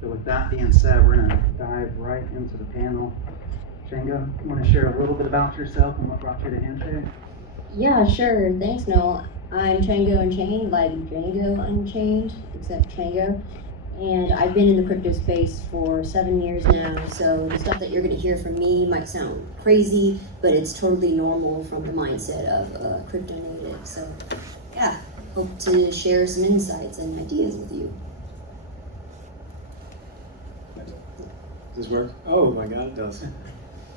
So with that being said, we're going to dive right into the panel. Chjango, you want to share a little bit about yourself and what brought you to Handshake? Yeah, sure. Thanks, Nole. I'm Chjango Unchained, like Django Unchained, except Chjango. And I've been in the crypto space for 7 years now, so the stuff that you're going to hear from me might sound crazy, but it's totally normal from the mindset of a crypto native. So, yeah, hope to share some insights and ideas with you. Does this work? Oh my God, it does.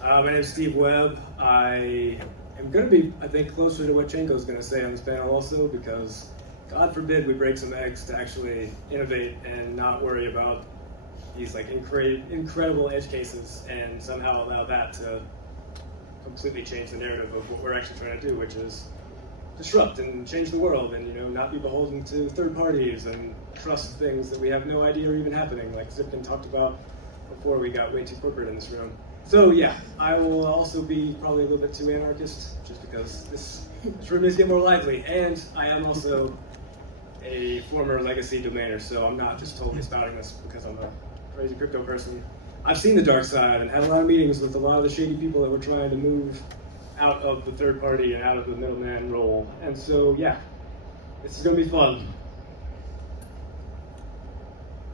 My name is Webb. I am going to be, I think, closer to what Chjango's going to say on this panel also, because God forbid we break some eggs to actually innovate and not worry about these like incredible edge cases and somehow allow that to completely change the narrative of what we're actually trying to do, which is disrupt and change the world and, you know, not be beholden to third parties and trust things that we have no idea are even happening, like Zipkin talked about before we got way too corporate in this room. So yeah, I will also be probably a little bit too anarchist, just because this room is getting more lively, and I am also a former legacy domainer, so I'm not just totally spouting this because I'm a crazy crypto person. I've seen the dark side and had a lot of meetings with a lot of the shady people that were trying to move out of the third party and out of the middleman role. And so yeah, this is going to be fun.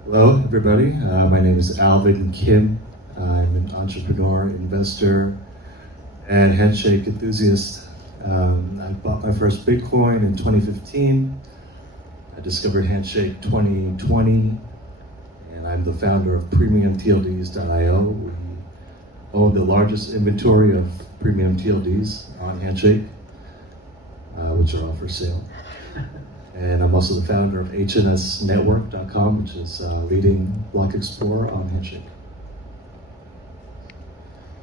Hello, everybody. My name is Alvin Kim. I'm an entrepreneur, investor, and Handshake enthusiast. I bought my first Bitcoin in 2015. I discovered Handshake 2020, and I'm the founder of PremiumTLDs.io. We own the largest inventory of PremiumTLDs on Handshake, which are all for sale. And I'm also the founder of HNS Network.com, which is a leading block explorer on Handshake.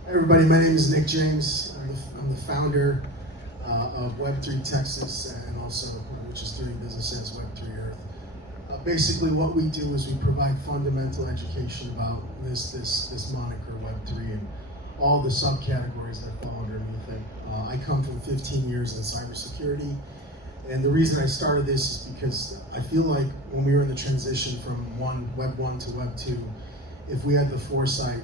Hey everybody, my name is Nick James. I'm the founder of Web3 Texas, and also which is doing business as Web3 Earth. Basically, what we do is we provide fundamental education about this moniker Web3 and all the subcategories that fall underneath it. I come from 15 years in cybersecurity, and the reason I started this is because I feel like when we were in the transition from Web 1 to Web 2, if we had the foresight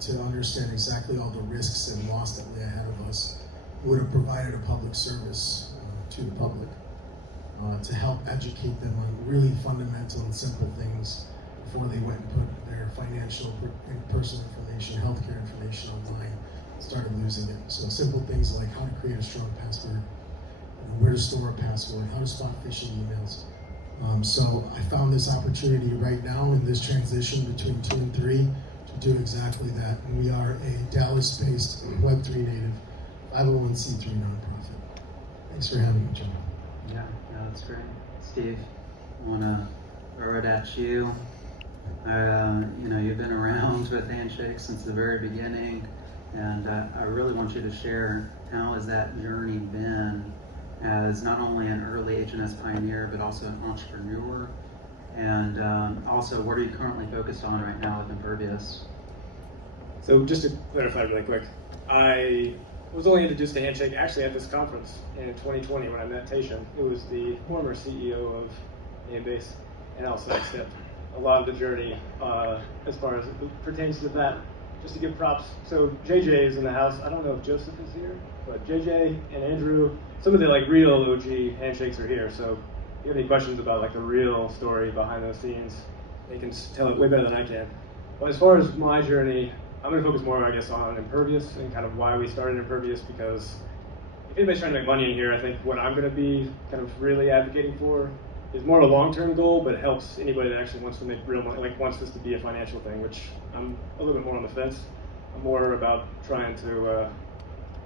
to understand exactly all the risks and loss that lay ahead of us, we would have provided a public service to the public to help educate them on really fundamental and simple things before they went and put their financial and personal information, healthcare information online, and started losing it. So simple things like how to create a strong password, where to store a password, how to spot phishing emails. So I found this opportunity right now in this transition between 2 and 3 to do exactly that. And we are a Dallas-based Web3 native 501c3 nonprofit. Thanks for having me, John. Yeah, that's great. Steve, I want to throw it at you. You've been around with Handshake since the very beginning, and I really want you to share how has that journey been as not only an early HNS pioneer, but also an entrepreneur, and also what are you currently focused on right now with Impervious? So just to clarify really quick, I was only introduced to Handshake actually at this conference in 2020 when I met Tayshan. It was the former CEO of Namebase, and also I stepped a lot of the journey as far as it pertains to that. Just to give props, so JJ is in the house. I don't know if Joseph is here, but JJ and Andrew, some of the like real OG Handshakes are here. So if you have any questions about like the real story behind those scenes, they can tell it way better than I can. But as far as my journey, I'm going to focus more, I guess, on Impervious and kind of why we started Impervious, because if anybody's trying to make money in here, I think what I'm going to be kind of really advocating for is more of a long-term goal, but it helps anybody that actually wants to make real money, like wants this to be a financial thing, which I'm a little bit more on the fence. I'm more about trying to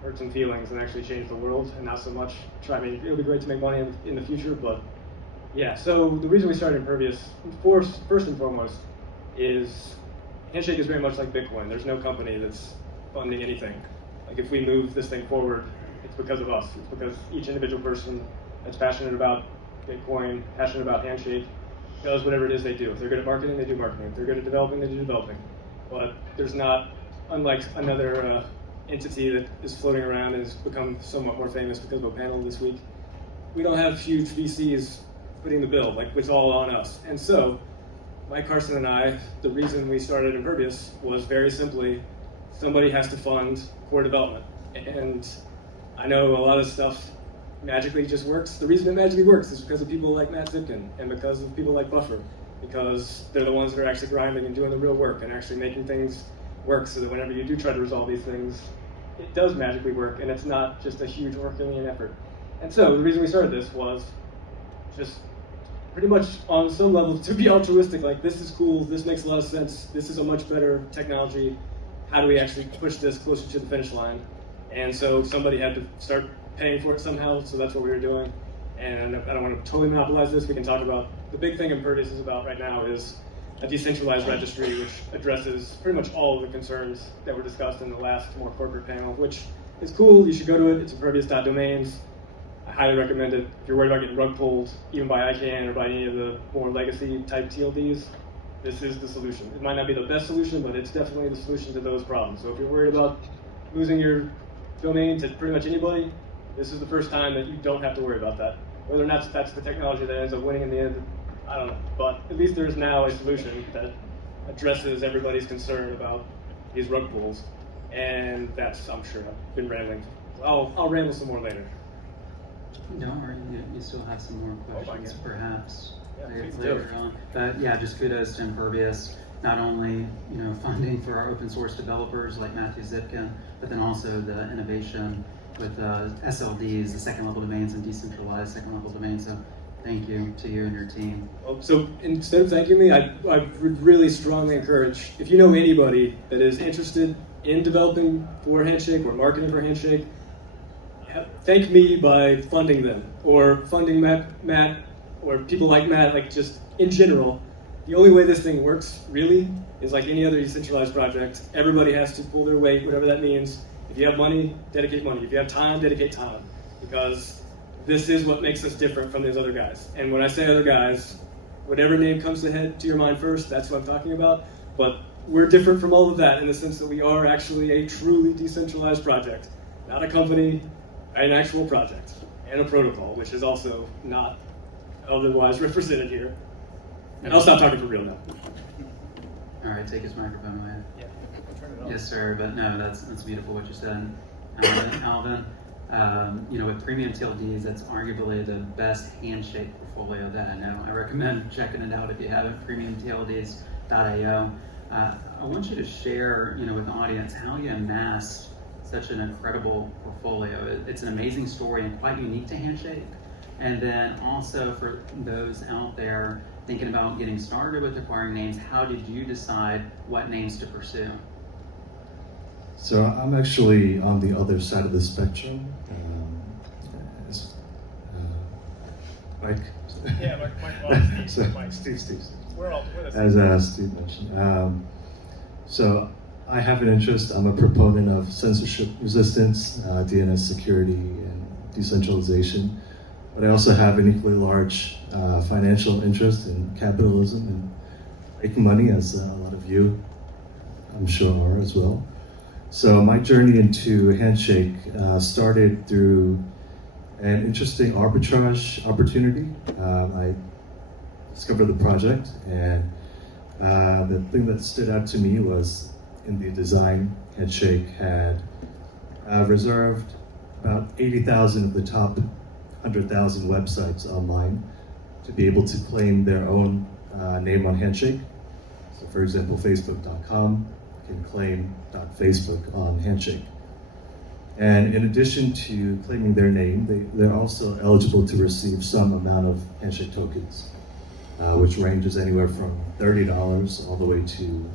hurt some feelings and actually change the world, and not so much try. I mean, it'll be great to make money in the future, but yeah. So the reason we started Impervious, first and foremost, is Handshake is very much like Bitcoin. There's no company that's funding anything. Like if we move this thing forward, it's because of us. It's because each individual person that's passionate about Bitcoin, passionate about Handshake, does whatever it is they do. If they're good at marketing, they do marketing. If they're good at developing, they do developing. But there's not, unlike another entity that is floating around and has become somewhat more famous because of a panel this week, we don't have huge VCs footing the bill. Like, it's all on us. And so Mike Carson and I, the reason we started Impervious was very simply, somebody has to fund core development. And I know a lot of stuff magically just works. The reason it magically works is because of people like Matt Zipkin and because of people like Buffer, because they're the ones that are actually grinding and doing the real work and actually making things work so that whenever you do try to resolve these things, it does magically work and it's not just a huge Herculean effort. And so the reason we started this was just pretty much on some level to be altruistic, like this is cool, this makes a lot of sense, this is a much better technology, how do we actually push this closer to the finish line? And so somebody had to start paying for it somehow, so that's what we were doing. And I don't want to totally monopolize this, we can talk about, the big thing Impervious is about right now is a decentralized registry which addresses pretty much all of the concerns that were discussed in the last more corporate panel, which is cool, you should go to it, it's impervious.domains. I highly recommend it. If you're worried about getting rug pulled, even by ICANN or by any of the more legacy type TLDs, this is the solution. It might not be the best solution, but it's definitely the solution to those problems. So if you're worried about losing your domain to pretty much anybody, this is the first time that you don't have to worry about that. Whether or not that's the technology that ends up winning in the end, I don't know. But at least there's now a solution that addresses everybody's concern about these rug pulls. And that's, I'm sure, I've been rambling. I'll ramble some more later. Don't worry, you still have some more questions, perhaps, Yeah, later on. But yeah, just kudos to Impervious, not only funding for our open source developers like Matthew Zipkin, but then also the innovation with SLDs, the second level domains, and decentralized second level domains. So thank you to you and your team. So instead of thanking me, I would really strongly encourage, if you know anybody that is interested in developing for Handshake or marketing for Handshake, thank me by funding them, or funding Matt, or people like Matt, like just in general. The only way this thing works, really, is like any other decentralized project. Everybody has to pull their weight, whatever that means. If you have money, dedicate money. If you have time, dedicate time. Because this is what makes us different from these other guys. And when I say other guys, whatever name comes to your mind first, that's what I'm talking about. But we're different from all of that in the sense that we are actually a truly decentralized project. Not a company, an actual project, and a protocol, which is also not otherwise represented here. And I'll stop talking for real now. All right, take his microphone away. Yeah, turn it on. Yes, sir. But no, that's beautiful what you said, Alvin. With PremiumTLDs, that's arguably the best Handshake portfolio that I know. I recommend checking it out if you haven't. PremiumTLDs.io. I want you to share, with the audience how you amassed such an incredible portfolio. It's an amazing story and quite unique to Handshake. And then also for those out there thinking about getting started with acquiring names, how did you decide what names to pursue? So I'm actually on the other side of the spectrum. Mike. Yeah, Mike. So, Mike. Steve. We're As Steve mentioned. So I have an interest. I'm a proponent of censorship resistance, DNS security, and decentralization. But I also have an equally large financial interest in capitalism and making money, as a lot of you, I'm sure, are as well. So my journey into Handshake started through an interesting arbitrage opportunity. I discovered the project, and the thing that stood out to me was in the design, Handshake had reserved about 80,000 of the top 100,000 websites online to be able to claim their own name on Handshake. So for example, Facebook.com can claim .facebook on Handshake. And in addition to claiming their name, they're also eligible to receive some amount of Handshake tokens, which ranges anywhere from $30 all the way to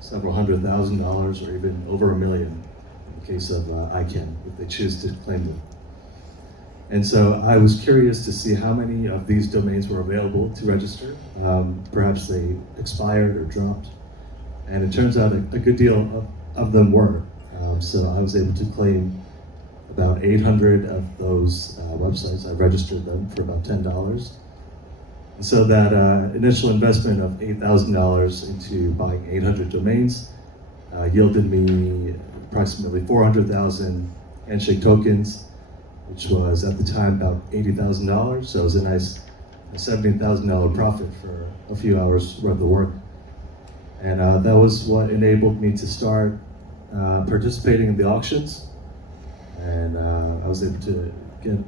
several $100,000 or even over $1 million in the case of ICANN, if they choose to claim them. And so I was curious to see how many of these domains were available to register. Perhaps they expired or dropped. And it turns out a good deal of them were. So I was able to claim about 800 of those websites. I registered them for about $10. And so that initial investment of $8,000 into buying 800 domains yielded me approximately 400,000 Handshake tokens, which was at the time about $80,000. So it was a nice a $70,000 profit for a few hours worth of work. And that was what enabled me to start participating in the auctions. And I was able to get a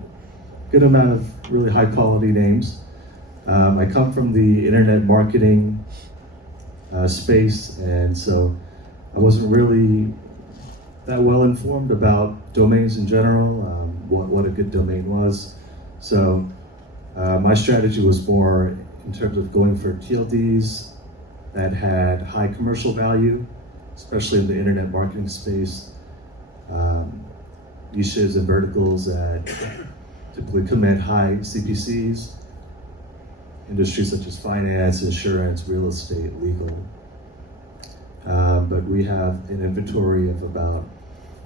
good amount of really high quality names. I come from the internet marketing space, and so I wasn't really that well informed about domains in general, what a good domain was. So my strategy was more in terms of going for TLDs that had high commercial value, especially in the internet marketing space, niches and verticals that typically command high CPCs, industries such as finance, insurance, real estate, legal. But we have an inventory of about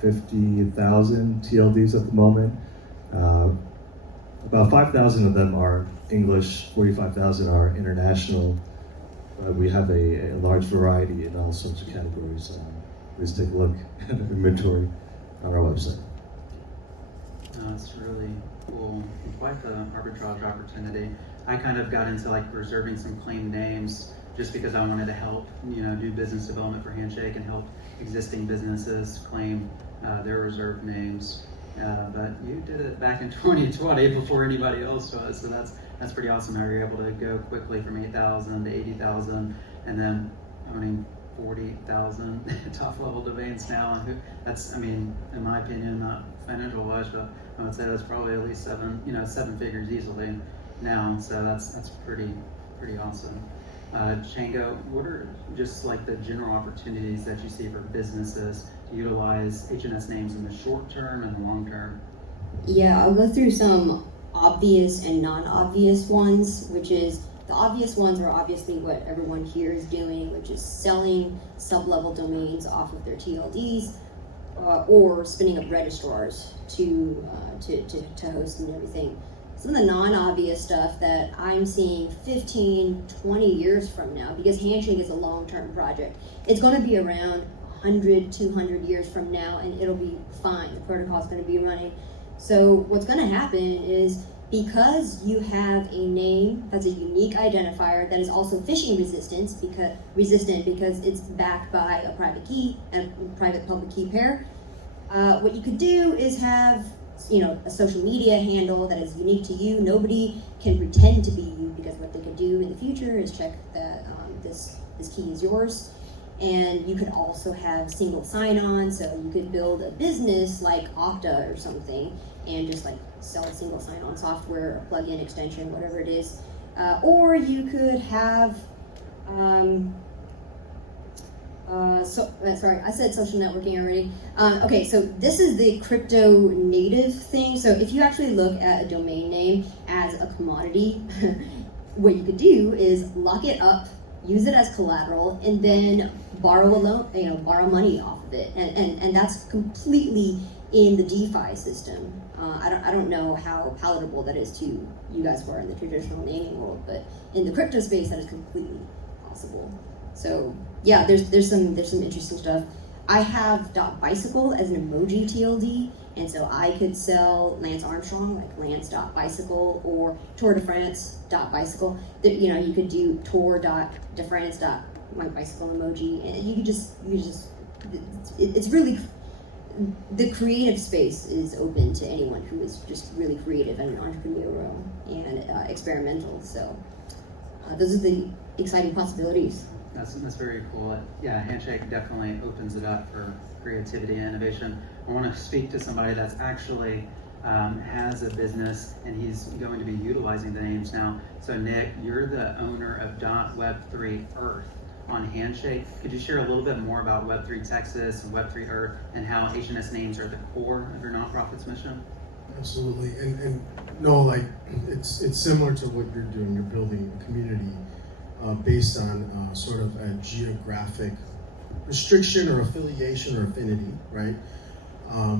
50,000 TLDs at the moment. About 5,000 of them are English, 45,000 are international. We have a large variety in all sorts of categories. Please take a look at the inventory on our website. It's really cool. Quite the arbitrage opportunity. I kind of got into like reserving some claimed names just because I wanted to help, do business development for Handshake and help existing businesses claim their reserved names. But you did it back in 2020 before anybody else was, so that's pretty awesome how you're able to go quickly from 8,000 to 80,000 and then owning 40,000 top level domains now. And that's, in my opinion, not financial wise, but I would say that's probably at least seven figures easily now. So that's pretty awesome. Chjango, what are just like the general opportunities that you see for businesses to utilize HNS names in the short term and the long term? Yeah, I'll go through some obvious and non-obvious ones, which is the obvious ones are obviously what everyone here is doing, which is selling sub-level domains off of their TLDs or spinning up registrars to host and everything. Some of the non-obvious stuff that I'm seeing 15, 20 years from now, because Handshake is a long-term project, it's going to be around 100, 200 years from now, and it'll be fine. The protocol is going to be running. So what's going to happen is, because you have a name that's a unique identifier that is also phishing resistant because it's backed by a private key and a private public key pair, what you could do is have a social media handle that is unique to you. Nobody can pretend to be you, because what they could do in the future is check that this key is yours. And you could also have single sign-on, so you could build a business like Okta or something and just like sell single sign-on software, plug-in extension, whatever it is. Or you could have sorry, I said social networking already. Okay, so this is the crypto native thing. So if you actually look at a domain name as a commodity, what you could do is lock it up, use it as collateral, and then borrow a loan, borrow money off of it, and that's completely in the DeFi system. I don't know how palatable that is to you guys who are in the traditional naming world, but in the crypto space, that is completely possible. So yeah, there's some interesting stuff. I have .bicycle as an emoji TLD, and so I could sell Lance Armstrong, like Lance.bicycle, or Tour de France.bicycle. You could do Tour.defrance.mybicycle emoji, and you could just it's really, the creative space is open to anyone who is just really creative and entrepreneurial and experimental. So those are the exciting possibilities. That's very cool. Yeah, Handshake definitely opens it up for creativity and innovation. I want to speak to somebody that's actually has a business, and he's going to be utilizing the names now. So Nick, you're the owner of .web3 Earth on Handshake. Could you share a little bit more about Web3 Texas and Web3 Earth and how HNS names are at the core of your nonprofit's mission? Absolutely, and no, like it's similar to what you're doing. You're building a community based on sort of a geographic restriction or affiliation or affinity, right?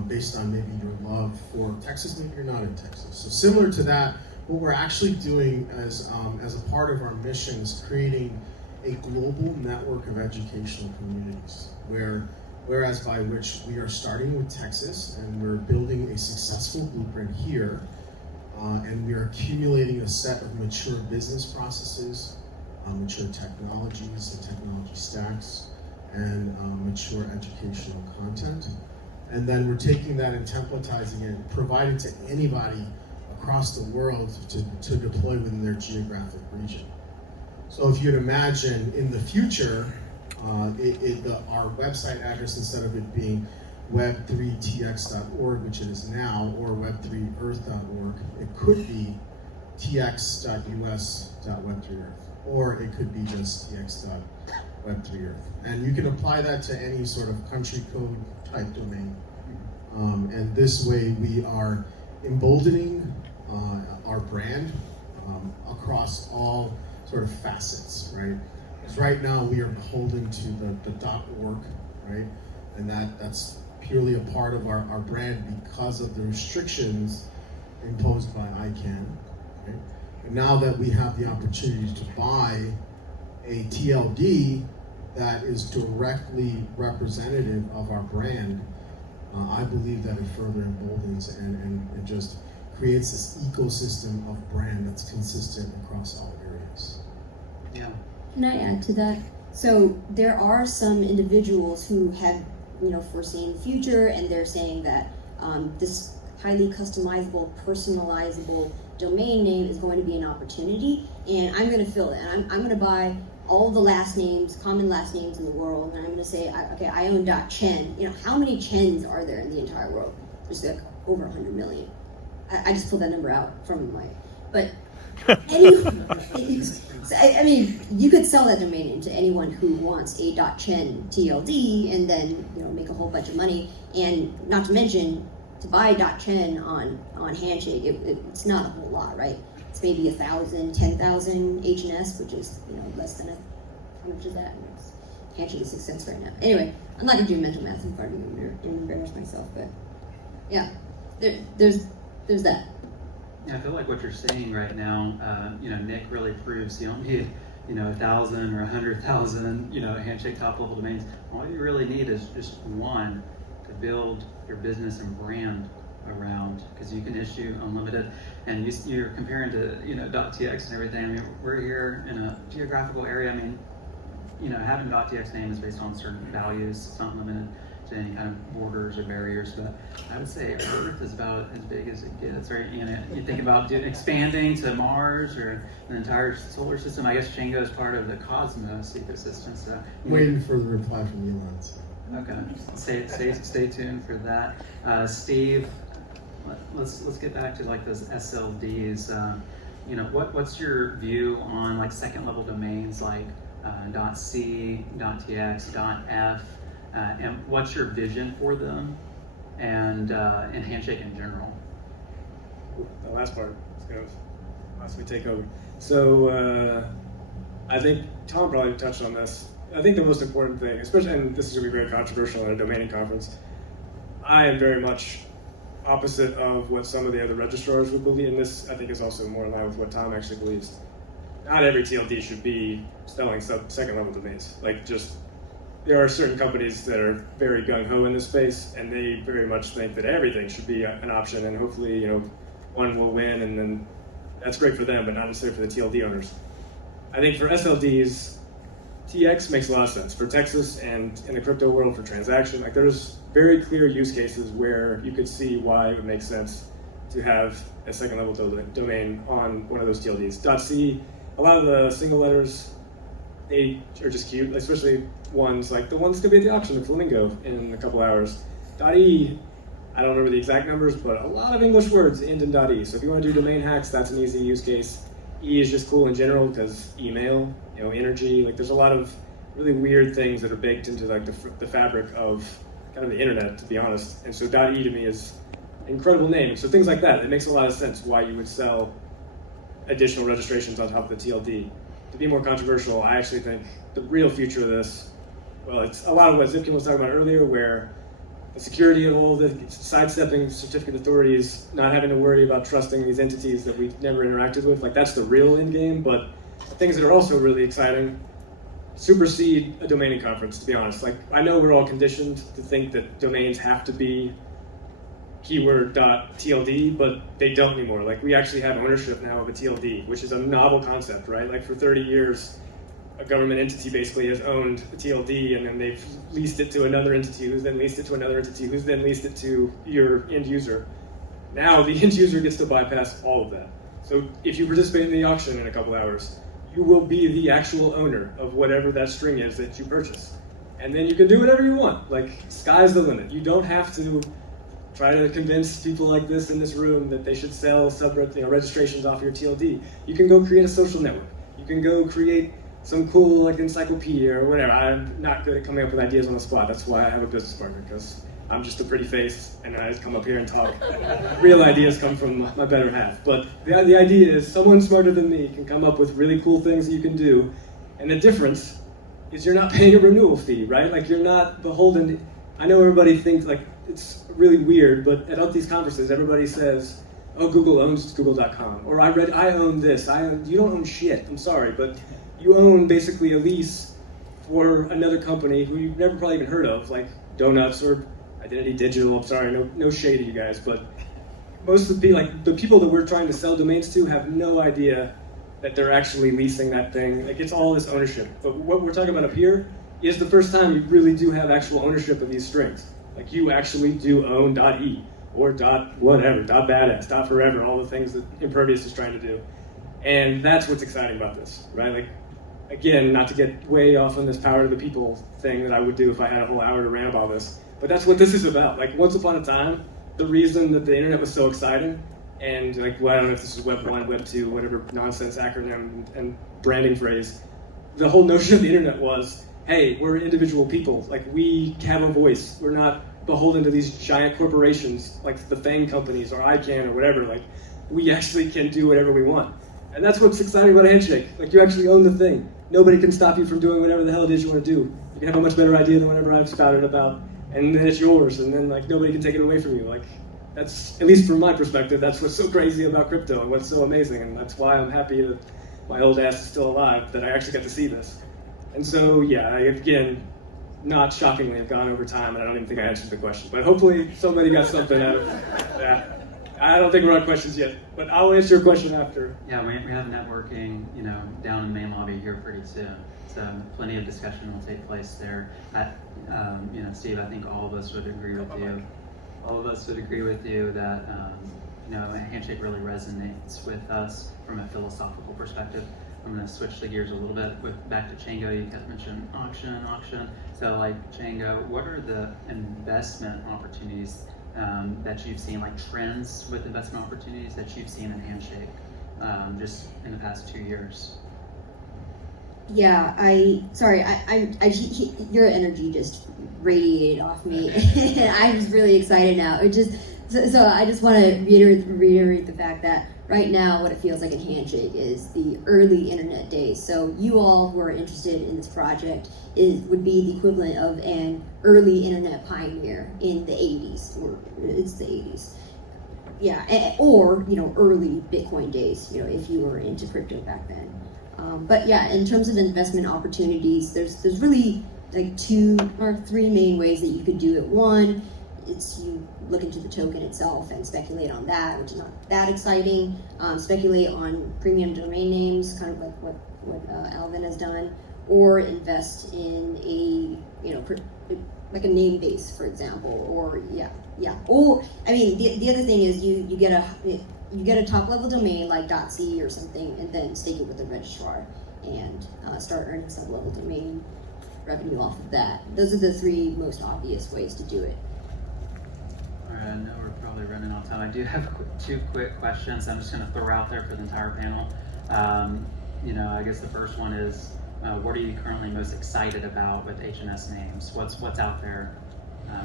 Based on maybe your love for Texas, maybe you're not in Texas. So similar to that, what we're actually doing as a part of our mission is creating a global network of educational communities, whereas by which we are starting with Texas and we're building a successful blueprint here and we are accumulating a set of mature business processes, mature technologies and technology stacks, and mature educational content. And then we're taking that and templatizing it, providing it to anybody across the world to deploy within their geographic region. So if you'd imagine in the future, our website address, instead of it being web3tx.org, which it is now, or web3earth.org, it could be tx.us.web3earth, or it could be just tx.web3earth. And you can apply that to any sort of country code type domain. And this way we are emboldening our brand across all sort of facets, right? Because right now we are beholden to the .org, right? And that's purely a part of our brand because of the restrictions imposed by ICANN, right? And now that we have the opportunity to buy a TLD that is directly representative of our brand, I believe that it further emboldens and just creates this ecosystem of brand that's consistent across all areas. Yeah. Can I add to that? So there are some individuals who have, foreseen the future, and they're saying that this highly customizable, personalizable domain name is going to be an opportunity, and I'm going to fill it. And I'm going to buy all the last names, common last names in the world, and I'm going to say, okay, I own .chen. How many Chens are there in the entire world? There's like over 100 million. I just pulled that number out from but I mean, you could sell that domain name to anyone who wants a .chen TLD and then make a whole bunch of money. And not to mention, to buy .chen on Handshake, it's not a whole lot, right? It's maybe 1,000, 10,000 HNS, which is less than how much is that? Handshake is 6 cents right now. Anyway, I'm not gonna do mental math in front of you and embarrass myself, but yeah, there's that. Yeah, I feel like what you're saying right now, Nick really proves you don't need, 1,000 or 100,000, Handshake top level domains. All you really need is just one to build your business and brand around, because you can issue unlimited. And you're comparing to, .tx and everything. I mean, we're here in a geographical area. I mean, having .tx name is based on certain values. It's not limited to any kind of borders or barriers, but I would say Earth is about as big as it gets, right? You think about expanding to Mars or the entire solar system. I guess Chjango is part of the Cosmos ecosystem. So Waiting for the reply from Elon. Okay, stay tuned for that. Steve, let's get back to like those SLDs. What's your view on like second level domains like .c, .tx, .f? And what's your vision for them, and Handshake in general? The last part is going to possibly take over. So I think Tom probably touched on this. I think the most important thing, especially, and this is going to be very controversial at a domaining conference, I am very much opposite of what some of the other registrars would believe, and this I think is also more in line with what Tom actually believes. Not every TLD should be selling second level domains. There are certain companies that are very gung-ho in this space, and they very much think that everything should be an option, and hopefully, one will win, and then that's great for them, but not necessarily for the TLD owners. I think for SLDs, TX makes a lot of sense. For Texas and in the crypto world for transaction, there's very clear use cases where you could see why it would make sense to have a second level domain on one of those TLDs. .c, a lot of the single letters, they are just cute, especially ones like the ones going to be at the auction in Flamingo in a couple hours. .e, I don't remember the exact numbers, but a lot of English words end in .e. So if you want to do domain hacks, that's an easy use case. E is just cool in general because email, energy, there's a lot of really weird things that are baked into the fabric of kind of the internet, to be honest. And so .e to me is an incredible name. So things like that, it makes a lot of sense why you would sell additional registrations on top of the TLD. To be more controversial, I actually think the real future of this, well, it's a lot of what Zipkin was talking about earlier, where the security of all the sidestepping certificate authorities, not having to worry about trusting these entities that we've never interacted with, that's the real end game. But things that are also really exciting supersede a domaining conference, to be honest. I know we're all conditioned to think that domains have to be keyword .tld, but they don't anymore. Like, we actually have ownership now of a TLD, which is a novel concept, right? Like, for 30 years, a government entity basically has owned a TLD, and then they've leased it to another entity, who's then leased it to another entity, who's then leased it to your end user. Now the end user gets to bypass all of that. So if you participate in the auction in a couple hours, you will be the actual owner of whatever that string is that you purchase. And then you can do whatever you want. Like, sky's the limit. You don't have to try to convince people like this in this room that they should sell registrations off your TLD. You can go create a social network. You can go create some cool like encyclopedia or whatever. I'm not good at coming up with ideas on the spot. That's why I have a business partner, because I'm just a pretty face and I just come up here and talk. Real ideas come from my better half. But the idea is someone smarter than me can come up with really cool things that you can do. And the difference is you're not paying a renewal fee, right? Like, you're not beholden. I know everybody thinks like it's really weird, but at all these conferences, everybody says, oh, Google owns Google.com. Or I own this. You don't own shit. I'm sorry, but you own basically a lease for another company who you've never probably even heard of, like Donuts or Identity Digital. I'm sorry, no shade to you guys, but most of the people that we're trying to sell domains to have no idea that they're actually leasing that thing. Like, it's all this ownership. But what we're talking about up here is the first time you really do have actual ownership of these strings. Like, you actually do own .e or .whatever, .badass, .forever, all the things that Impervious is trying to do. And that's what's exciting about this, right? Like, again, not to get way off on this power to the people thing that I would do if I had a whole hour to rant about this, but that's what this is about. Like, once upon a time, the reason that the internet was so exciting, and like, well, I don't know if this is Web 1, Web 2, whatever nonsense acronym and branding phrase, the whole notion of the internet was, hey, we're individual people. Like, we have a voice. We're not beholden to these giant corporations like the FANG companies or ICANN or whatever. Like, we actually can do whatever we want. And that's what's exciting about Handshake. Like, you actually own the thing. Nobody can stop you from doing whatever the hell it is you want to do. You can have a much better idea than whatever I've spouted about, and then it's yours, and then like nobody can take it away from you. Like, that's, at least from my perspective, that's what's so crazy about crypto and what's so amazing, and that's why I'm happy that my old ass is still alive, that I actually got to see this. And so, yeah, again, not shockingly, I've gone over time, and I don't even think I answered the question, but hopefully somebody got something out of that. I don't think we're on questions yet, but I'll answer your question after. Yeah, we have networking, down in the main lobby here pretty soon. So plenty of discussion will take place there. Steve, I think all of us would agree with you. All of us would agree with you that, Handshake really resonates with us from a philosophical perspective. I'm going to switch the gears a little bit back to Chjango. You guys mentioned auction. So, like, Chjango, what are the investment opportunities that you've seen, like trends with investment opportunities that you've seen in Handshake just in the past 2 years? Yeah, your energy just radiated off me. I'm just really excited now. So I just want to reiterate the fact that right now what it feels like in Handshake is the early internet days. So you all who are interested in this project would be the equivalent of an early internet pioneer in the 80s, or it's the 80s. Yeah, or early Bitcoin days, if you were into crypto back then. But yeah, in terms of investment opportunities, there's really like 2 or 3 main ways that you could do it. One, it's you look into the token itself and speculate on that, which is not that exciting. Speculate on premium domain names, kind of like what Alvin has done, or invest in like a name base, for example, or Or the other thing is you get a top level domain like .c or something, and then stake it with the registrar and start earning some level domain revenue off of that. Those are the 3 most obvious ways to do it. All right, I know we're probably running out of time. I do have 2 quick questions I'm just going to throw out there for the entire panel. I guess the first one is, what are you currently most excited about with HNS names? What's out there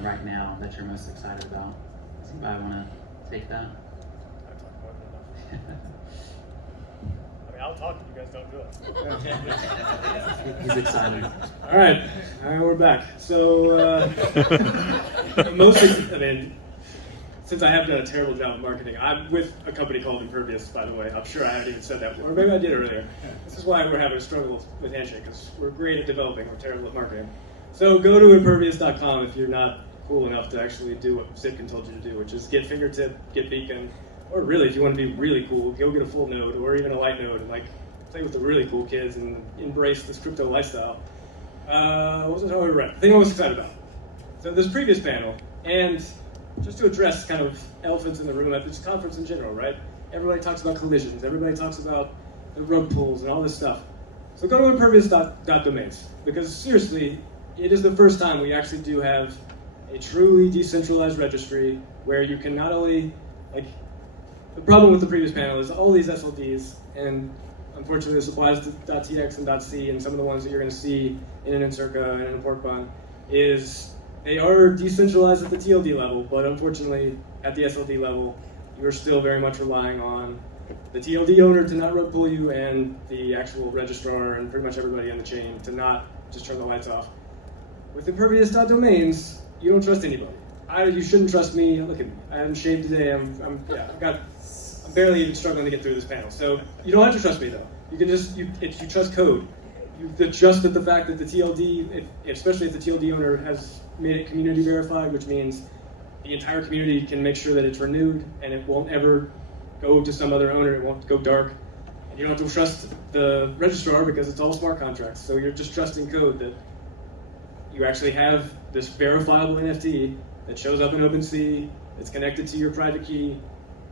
right now that you're most excited about? Does anybody want to take that? I'll talk if you guys don't do it. He's excited. All right, we're back. So, since I have done a terrible job of marketing, I'm with a company called Impervious, by the way. I'm sure I haven't even said that, or maybe I did earlier. This is why we're having a struggle with Handshake, because we're great at developing, we're terrible at marketing. So go to impervious.com if you're not cool enough to actually do what Zipkin told you to do, which is get fingertip, get beacon, or really, if you want to be really cool, go get a full node or even a light node and like play with the really cool kids and embrace this crypto lifestyle. What was it? Oh, right. The thing I was excited about. So this previous panel, and just to address kind of elephants in the room at this conference in general, right? Everybody talks about collisions. Everybody talks about the rug pulls and all this stuff. So go to impervious.domains, because seriously, it is the first time we actually do have a truly decentralized registry where you can not only, like, the problem with the previous panel is all these SLDs, and unfortunately this applies to .tx and .c and some of the ones that you're going to see in an Encirca and in a pork bun, is they are decentralized at the TLD level, but unfortunately at the SLD level, you're still very much relying on the TLD owner to not rug pull you and the actual registrar and pretty much everybody on the chain to not just turn the lights off. With impervious.domains, you don't trust anybody. You shouldn't trust me. Look at me. I haven't shaved today. I'm barely even struggling to get through this panel. So you don't have to trust me though. You can just, if you trust code, you trust that the fact that the TLD, especially if the TLD owner has made it community verified, which means the entire community can make sure that it's renewed and it won't ever go to some other owner, it won't go dark. And you don't have to trust the registrar because it's all smart contracts. So you're just trusting code that you actually have this verifiable NFT that shows up in OpenSea, it's connected to your private key.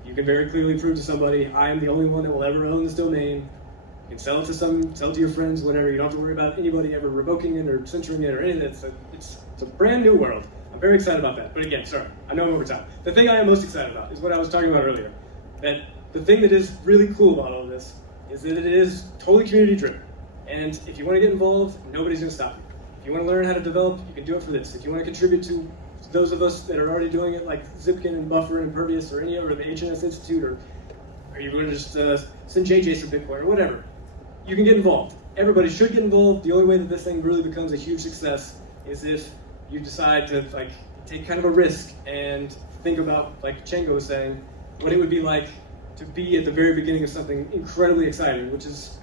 You can very clearly prove to somebody, I am the only one that will ever own this domain. You can sell it to your friends, whatever. You don't have to worry about anybody ever revoking it or censoring it or anything. It's a brand new world. I'm very excited about that. But again, sorry, I know I'm over time. The thing I am most excited about is what I was talking about earlier. That the thing that is really cool about all of this is that it is totally community driven. And if you want to get involved, nobody's going to stop you. If you want to learn how to develop, you can do it for this. If you want to contribute to those of us that are already doing it, like Zipkin and Buffer and Impervious or any other, the HNS Institute, or are you going to just send JJ some Bitcoin or whatever, you can get involved. Everybody should get involved. The only way that this thing really becomes a huge success is if you decide to like take kind of a risk and think about, like Chjango was saying, what it would be like to be at the very beginning of something incredibly exciting, which is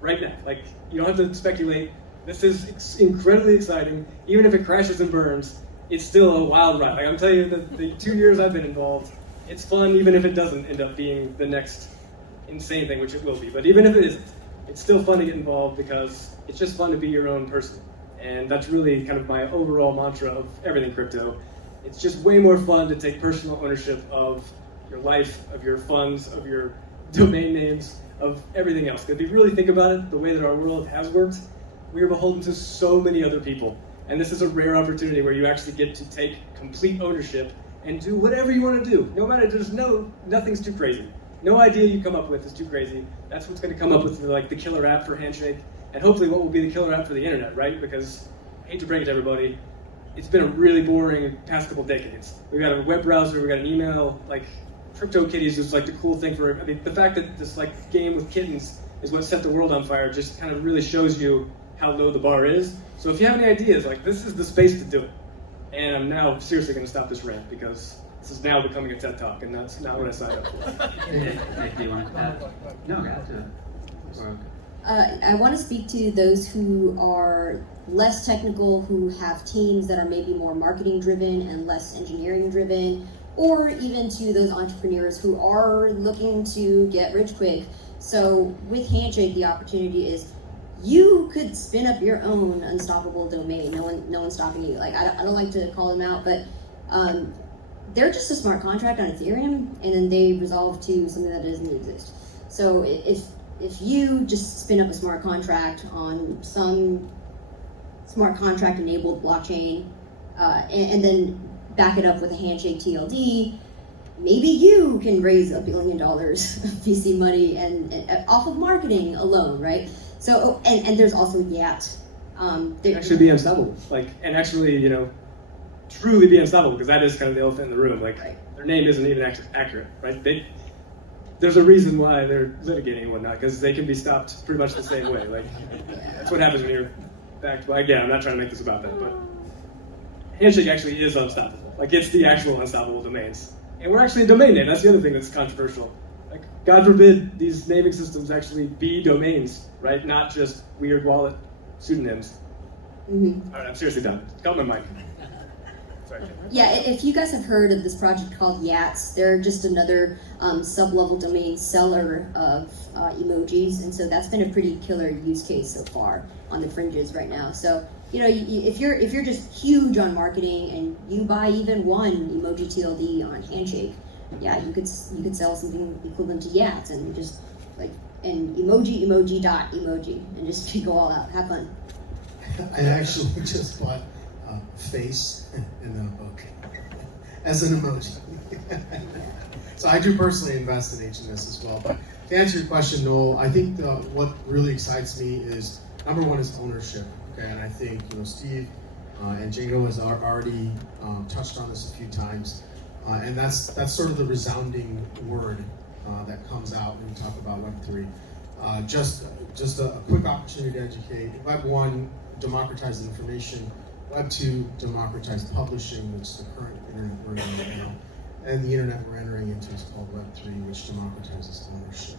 right now. Like, you don't have to speculate. This is incredibly exciting. Even if it crashes and burns, it's still a wild ride. Like, I'm telling you, the 2 years I've been involved, it's fun even if it doesn't end up being the next insane thing, which it will be. But even if it isn't, it's still fun to get involved because it's just fun to be your own person. And that's really kind of my overall mantra of everything crypto. It's just way more fun to take personal ownership of your life, of your funds, of your domain names, of everything else. Because if you really think about it, the way that our world has worked, we are beholden to so many other people. And this is a rare opportunity where you actually get to take complete ownership and do whatever you want to do. No matter, nothing's too crazy. No idea you come up with is too crazy. That's what's going to come up with like the killer app for Handshake, and hopefully what will be the killer app for the internet, right? Because, I hate to break it to everybody, it's been a really boring past couple decades. We've got a web browser, we've got an email, like CryptoKitties is like the cool thing for, I mean, the fact that this like game with kittens is what set the world on fire just kind of really shows you how low the bar is. So if you have any ideas, like this is the space to do it. And I'm now seriously going to stop this rant because this is now becoming a TED Talk, and that's not what I signed up for. Nick, do you want to add? No, go ahead to it. Or, okay. I want to speak to those who are less technical, who have teams that are maybe more marketing driven and less engineering driven, or even to those entrepreneurs who are looking to get rich quick. So with Handshake, the opportunity is you could spin up your own unstoppable domain. No one's stopping you. Like, I don't like to call them out, but they're just a smart contract on Ethereum, and then they resolve to something that doesn't exist. So if you just spin up a smart contract on some smart contract enabled blockchain, and then back it up with a Handshake TLD, maybe you can raise $1 billion of VC money and off of marketing alone, right? So, and there's also YAT. Actually be unstoppable, like, and actually, you know, truly be unstoppable, because that is kind of the elephant in the room. Like, right. Their name isn't even accurate, right? There's a reason why they're litigating and whatnot, because they can be stopped pretty much the same way. Like, that's what happens when you're backed by, again, I'm not trying to make this about that, but Handshake actually is unstoppable. Like, it's the actual unstoppable domains. And we're actually a domain name. That's the other thing that's controversial. Like, God forbid these naming systems actually be domains, right? Not just weird wallet pseudonyms. Mm-hmm. All right, I'm seriously done. Cut my mic. Sorry. Yeah, if you guys have heard of this project called Yats, they're just another sub-level domain seller of emojis, and so that's been a pretty killer use case so far on the fringes right now. So, you know, if you're just huge on marketing and you buy even one emoji TLD on Handshake, yeah, you could sell something equivalent to Yats and just like and emoji dot emoji and just go all out, have fun. I actually just bought face and then a book as an emoji. So I do personally invest in HNS as well. But to answer your question, Noel, I think what really excites me is number one is ownership. Okay, and I think Steve and Django has already touched on this a few times, and that's sort of the resounding word that comes out when you talk about Web3. Just a quick opportunity to educate. Web 1 democratized information. Web 2 democratized publishing, which is the current internet we're in right now. And the internet we're entering into is called Web 3, which democratizes ownership.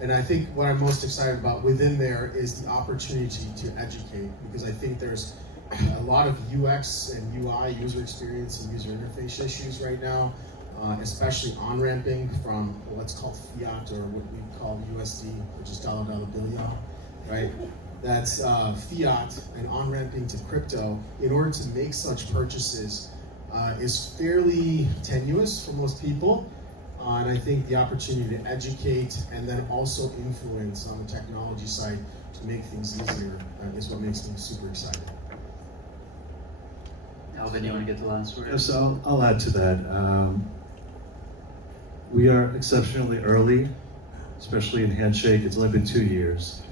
And I think what I'm most excited about within there is the opportunity to educate, because I think there's a lot of UX and UI, user experience and user interface issues right now, especially on-ramping from what's called fiat or what we call USD, which is dollar billion, right? That's fiat and on-ramping to crypto in order to make such purchases is fairly tenuous for most people. And I think the opportunity to educate and then also influence on the technology side to make things easier is what makes me super excited. Alvin, you want to get the last word? Yes, I'll add to that. We are exceptionally early, especially in Handshake. It's only been 2 years.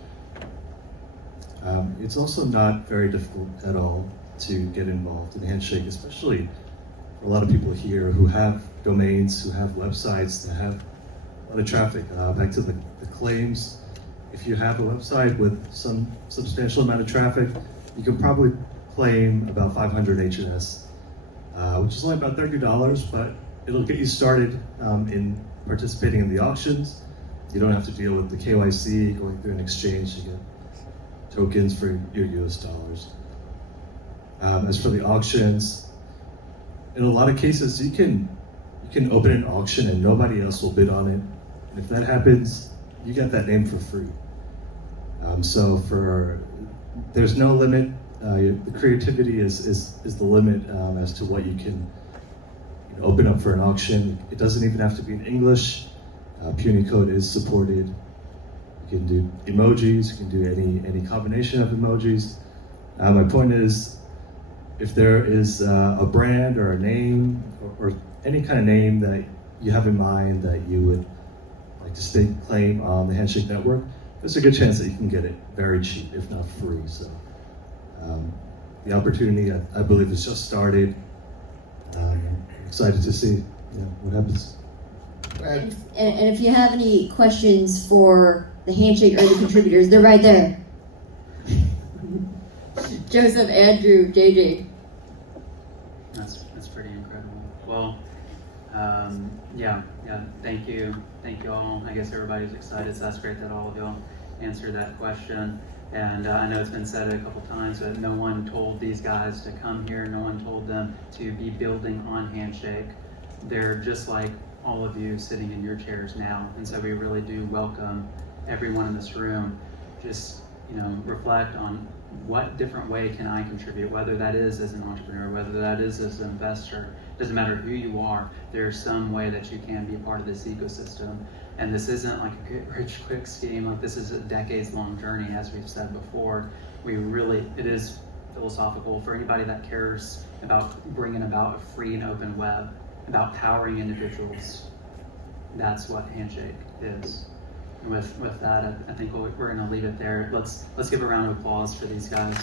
It's also not very difficult at all to get involved in Handshake, especially for a lot of people here who have domains, who have websites that have a lot of traffic. Back to the claims, if you have a website with some substantial amount of traffic, you can probably claim about 500 HNS, which is only about $30, but it'll get you started in participating in the auctions. You don't have to deal with the KYC, going through an exchange to get tokens for your US dollars. As for the auctions, in a lot of cases, you can open an auction and nobody else will bid on it. And if that happens, you get that name for free. There's no limit. The creativity is the limit as to what you can open up for an auction. It doesn't even have to be in English. Punycode is supported. You can do emojis, you can do any combination of emojis. My point is, if there is a brand or a name or any kind of name that you have in mind that you would like to stake claim on the Handshake network, there's a good chance that you can get it very cheap, if not free. So the opportunity, I believe, has just started. I'm excited to see what happens. And if you have any questions for the Handshake early contributors, they're right there. Joseph, Andrew, JJ. That's pretty incredible. Well, yeah, thank you all. I guess everybody's excited, so that's great that all of y'all answered that question. And I know it's been said a couple times, but no one told these guys to come here. No one told them to be building on Handshake. They're just like all of you sitting in your chairs now. And so we really do welcome everyone in this room. Just, reflect on what different way can I contribute, whether that is as an entrepreneur, whether that is as an investor. Doesn't matter who you are, there's some way that you can be a part of this ecosystem. And this isn't like a get rich quick scheme. Like, this is a decades-long journey, as we've said before. It is philosophical for anybody that cares about bringing about a free and open web, about powering individuals. That's what Handshake is. And with that, I think we're going to leave it there. Let's give a round of applause for these guys.